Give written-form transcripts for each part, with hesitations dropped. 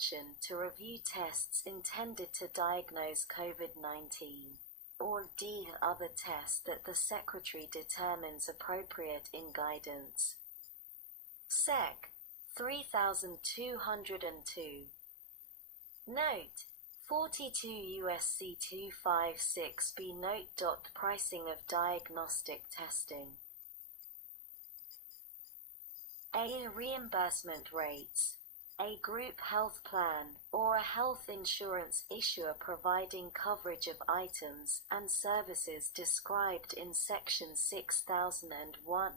extension to review tests intended to diagnose COVID-19, or D. Other tests that the Secretary determines appropriate in guidance. Sec. 3202. Note: 42 U.S.C. 256b. Note. Pricing of diagnostic testing. A. Reimbursement rates. A group health plan, or a health insurance issuer providing coverage of items and services described in Section 6001.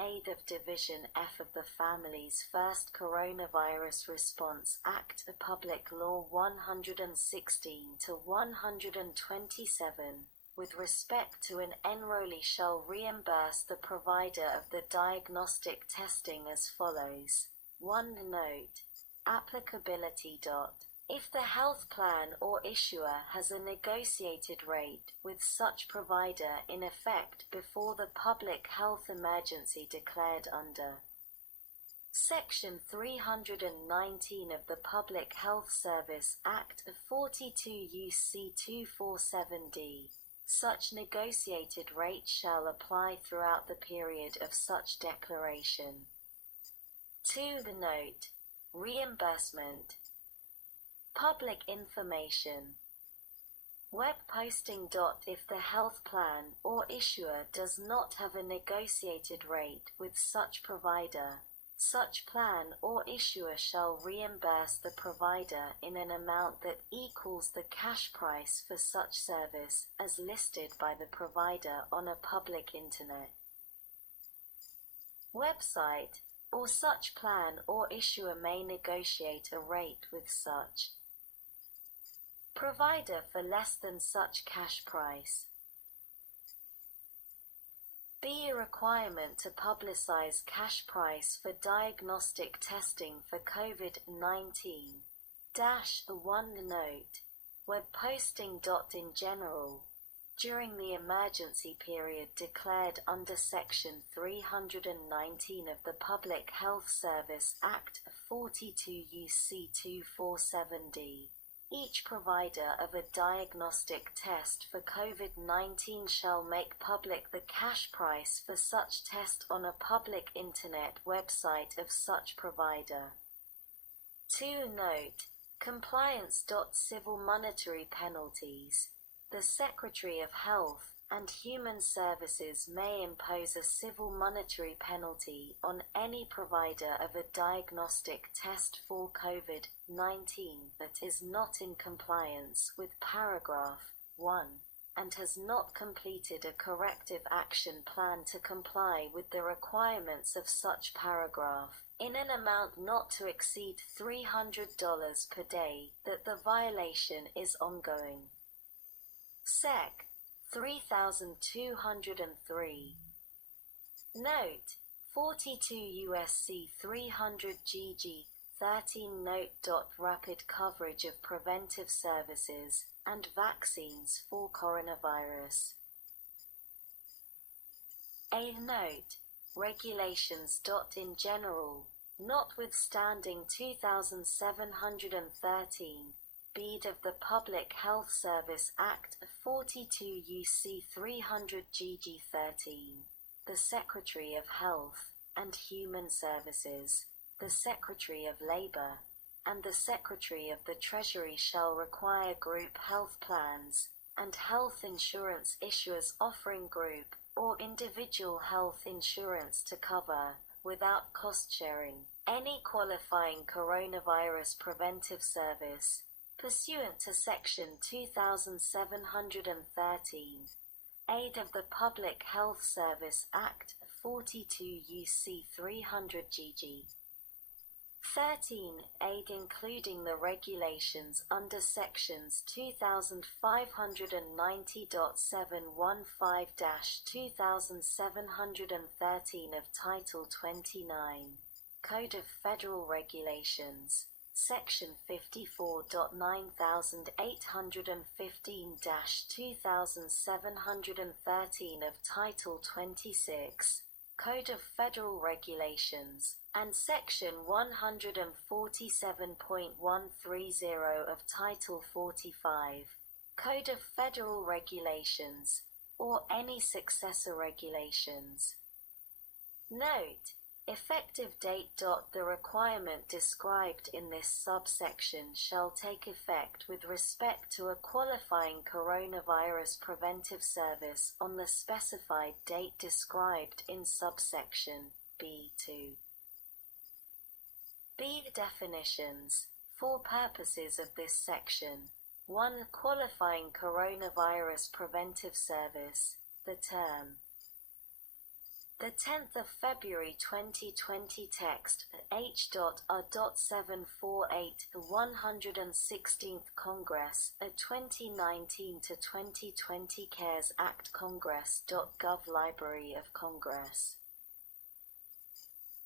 Aid of Division F of the Family's First Coronavirus Response Act, Public Law 116 to 127, with respect to an enrollee shall reimburse the provider of the diagnostic testing as follows. 1. Note: applicability. If the health plan or issuer has a negotiated rate with such provider in effect before the public health emergency declared under Section 319 of the Public Health Service Act of 42 U.C. 247d, such negotiated rate shall apply throughout the period of such declaration. 2. The note: reimbursement. Public information. Web posting. If the health plan or issuer does not have a negotiated rate with such provider, such plan or issuer shall reimburse the provider in an amount that equals the cash price for such service as listed by the provider on a public internet website, or such plan or issuer may negotiate a rate with such provider for less than such cash price. B. A requirement to publicize cash price for diagnostic testing for COVID-19. 1. Note: web posting. In general, during the emergency period declared under Section 319 of the Public Health Service Act 42 U.C. 247d, each provider of a diagnostic test for COVID-19 shall make public the cash price for such test on a public internet website of such provider. 2. Note: compliance. Civil monetary penalties. The Secretary of Health and Human Services may impose a civil monetary penalty on any provider of a diagnostic test for COVID-19 that is not in compliance with paragraph 1 and has not completed a corrective action plan to comply with the requirements of such paragraph, in an amount not to exceed $300 per day that the violation is ongoing. Sec. 3203. Note: 42 U.S.C. 300 GG 13. Note. Rapid coverage of preventive services and vaccines for coronavirus. A. Note: regulations. In general, notwithstanding 2713 B of the Public Health Service Act 42 U.C. 300 GG 13, the Secretary of Health and Human Services, the Secretary of Labor, and the Secretary of the Treasury shall require group health plans and health insurance issuers offering group or individual health insurance to cover, without cost sharing, any qualifying coronavirus preventive service pursuant to Section 2713, Aid of the Public Health Service Act 42 U.C. 300 GG. 13. Aid including the regulations under Sections 2500.715-2713 of Title 29, Code of Federal Regulations, Section 54.9815-2713 of Title 26, Code of Federal Regulations, and Section 147.130 of Title 45, Code of Federal Regulations, or any successor regulations. Note: effective date. The requirement described in this subsection shall take effect with respect to a qualifying coronavirus preventive service on the specified date described in subsection B2. B. Definitions. For purposes of this section, 1. Qualifying coronavirus preventive service. The term. The 10th of February 2020 text H.A.748 The 116th Congress, a 2019 to 2020 CaresAct Congress.gov Library of Congress.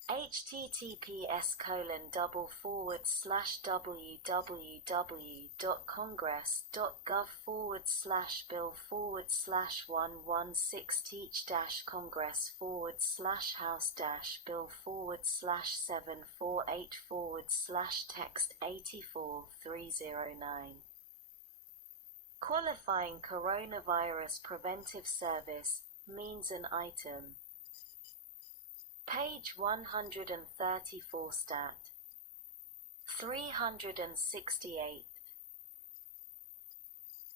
https://www.congress.gov/bill/116-congress/text 84309. Qualifying coronavirus preventive service means an item. Page 134 Stat. 368.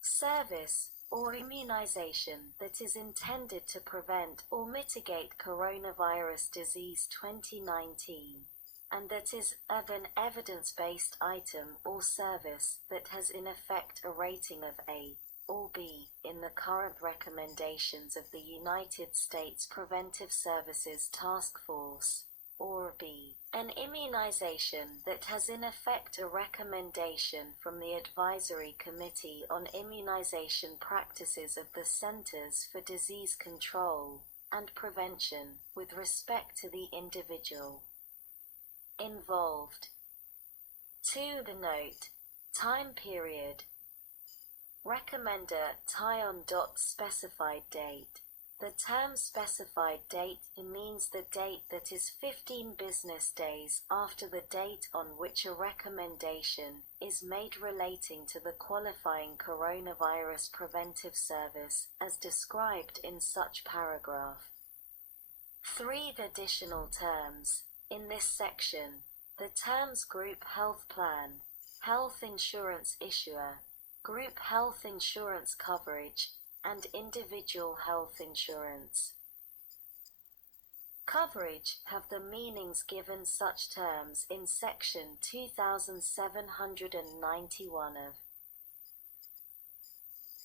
Service, or immunization that is intended to prevent or mitigate coronavirus disease 2019, and that is of an evidence-based item or service that has in effect a rating of A or B in the current recommendations of the United States Preventive Services Task Force, or B. An immunization that has in effect a recommendation from the Advisory Committee on Immunization Practices of the Centers for Disease Control and Prevention with respect to the individual involved. 2. The note. Time period. Recommender tie-on. Specified date. The term specified date means the date that is 15 business days after the date on which a recommendation is made relating to the qualifying coronavirus preventive service as described in such paragraph. 3. Additional terms. In this section, the terms Group Health Plan, Health Insurance Issuer, Group Health Insurance Coverage, and Individual Health Insurance Coverage have the meanings given such terms in Section 2791 of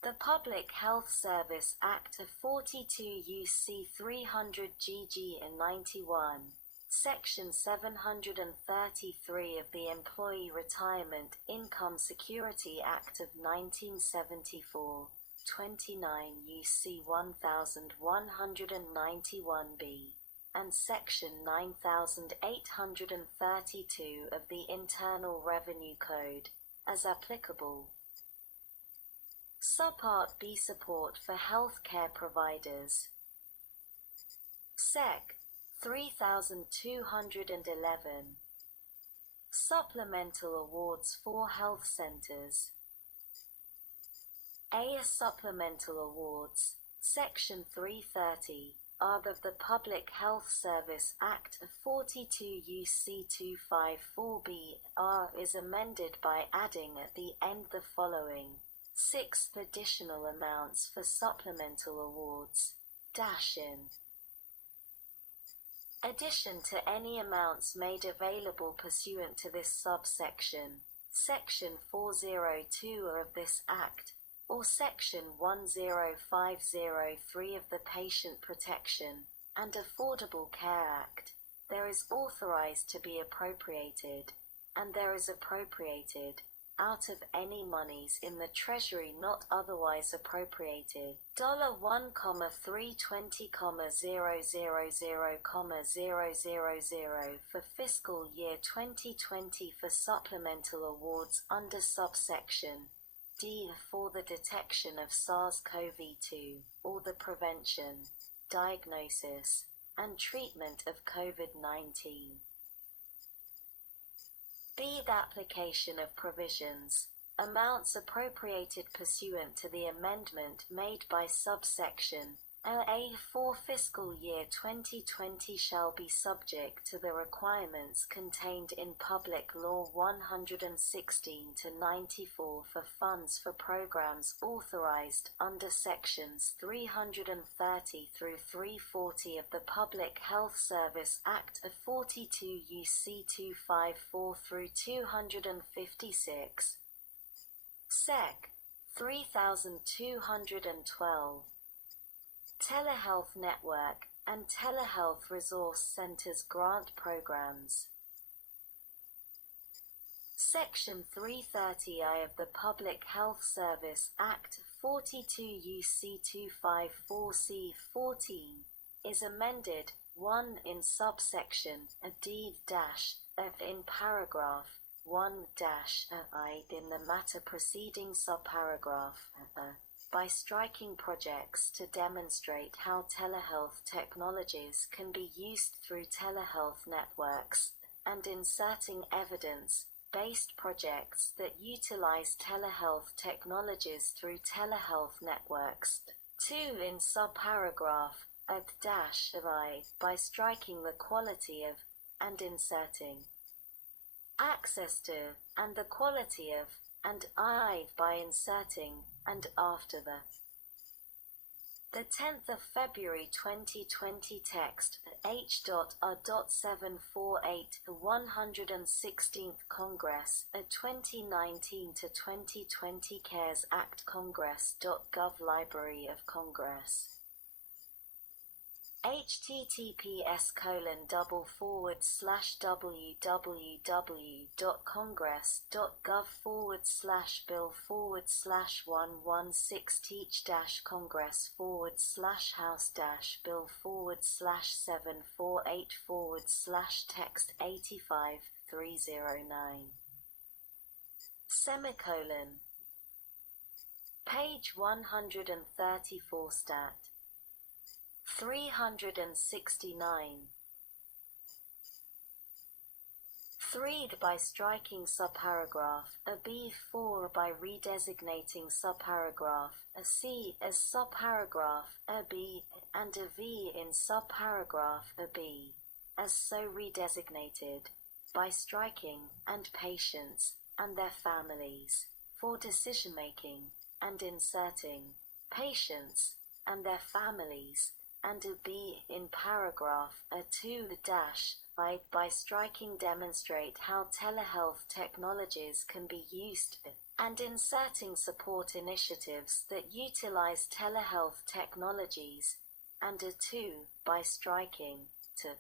the Public Health Service Act of 42 U.C. 300 GG in 91. Section 733 of the Employee Retirement Income Security Act of 1974, 29 U.C. 1191b, and Section 9832 of the Internal Revenue Code, as applicable. Subpart B. Support for healthcare providers. Sec. 3211. Supplemental awards for health centers. A. Supplemental awards, Section 330, are of the Public Health Service Act of 42 U.C. 254b is amended by adding at the end the following 6 additional amounts for supplemental awards, in addition to any amounts made available pursuant to this subsection, Section 402 of this Act, or Section 10503 of the Patient Protection and Affordable Care Act, there is authorized to be appropriated, and there is appropriated, out of any monies in the Treasury not otherwise appropriated, $1,320,000,000 for fiscal year 2020 for supplemental awards under subsection D for the detection of SARS-CoV-2, or the prevention, diagnosis, and treatment of COVID-19. B. The application of provisions. Amounts appropriated pursuant to the amendment made by subsection A for fiscal year 2020 shall be subject to the requirements contained in Public Law 116-94 for funds for programs authorized under sections 330 through 340 of the Public Health Service Act of 42 UC 254 through 256. Sec. 3212. Telehealth Network and Telehealth Resource Centers Grant Programs. Section 330I of the Public Health Service Act 42 UC 254C14 is amended 1 in subsection D-F in paragraph 1-I in the matter preceding subparagraph by striking projects to demonstrate how telehealth technologies can be used through telehealth networks, and inserting evidence-based projects that utilize telehealth technologies through telehealth networks. 2 in subparagraph I by striking the quality of, and inserting access to, and the quality of, and I by inserting, and after the 10th of February 2020 text H.A.748 116th Congress 2019 to 2020 CaresAct Congress.gov Library of Congress www.congress.gov/bill/116-congress/House-bill/748/text 85309 Page 134 stat 369. 3 by striking subparagraph B 4 by redesignating subparagraph C as subparagraph B and a V in subparagraph B as so redesignated by striking and patients and their families for decision making and inserting patients and their families and a B in paragraph A2- by striking demonstrate how telehealth technologies can be used and inserting support initiatives that utilize telehealth technologies, and a 2 by striking to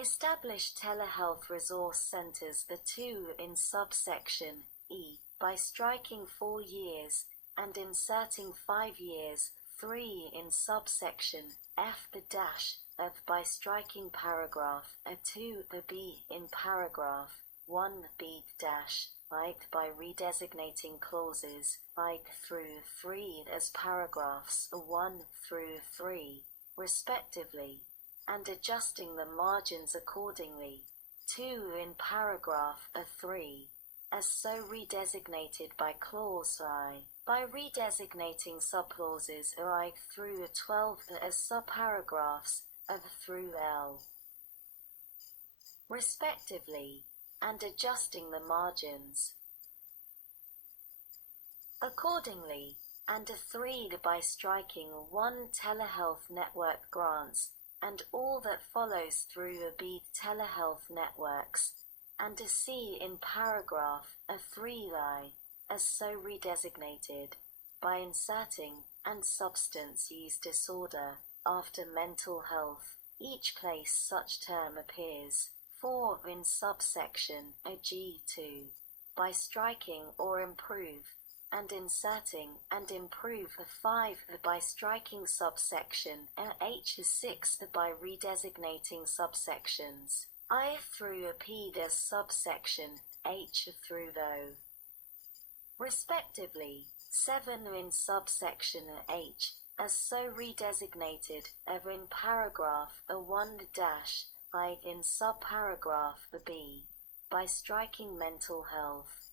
establish telehealth resource centers. A 2 in subsection E by striking 4 years and inserting 5 years. 3 in subsection F of by striking paragraph A2 B in paragraph 1B by redesignating clauses I through 3 as paragraphs 1 through 3 respectively, and adjusting the margins accordingly. 2 in paragraph A3 as so redesignated by clause I. By redesignating subclauses I through 12 as subparagraphs of through L, respectively, and adjusting the margins accordingly, and a 3 by striking 1 telehealth network grants, and all that follows through a B telehealth networks, and a C in paragraph A3 as so redesignated, by inserting and substance use disorder after mental health, each place such term appears. 4 in subsection G2, by striking or improve, and inserting and improve. 5 by striking subsection H6 by redesignating subsections I through a P as subsection H through though, respectively. 7 in subsection H as so redesignated, ever in paragraph A1-I in subparagraph B, by striking mental health.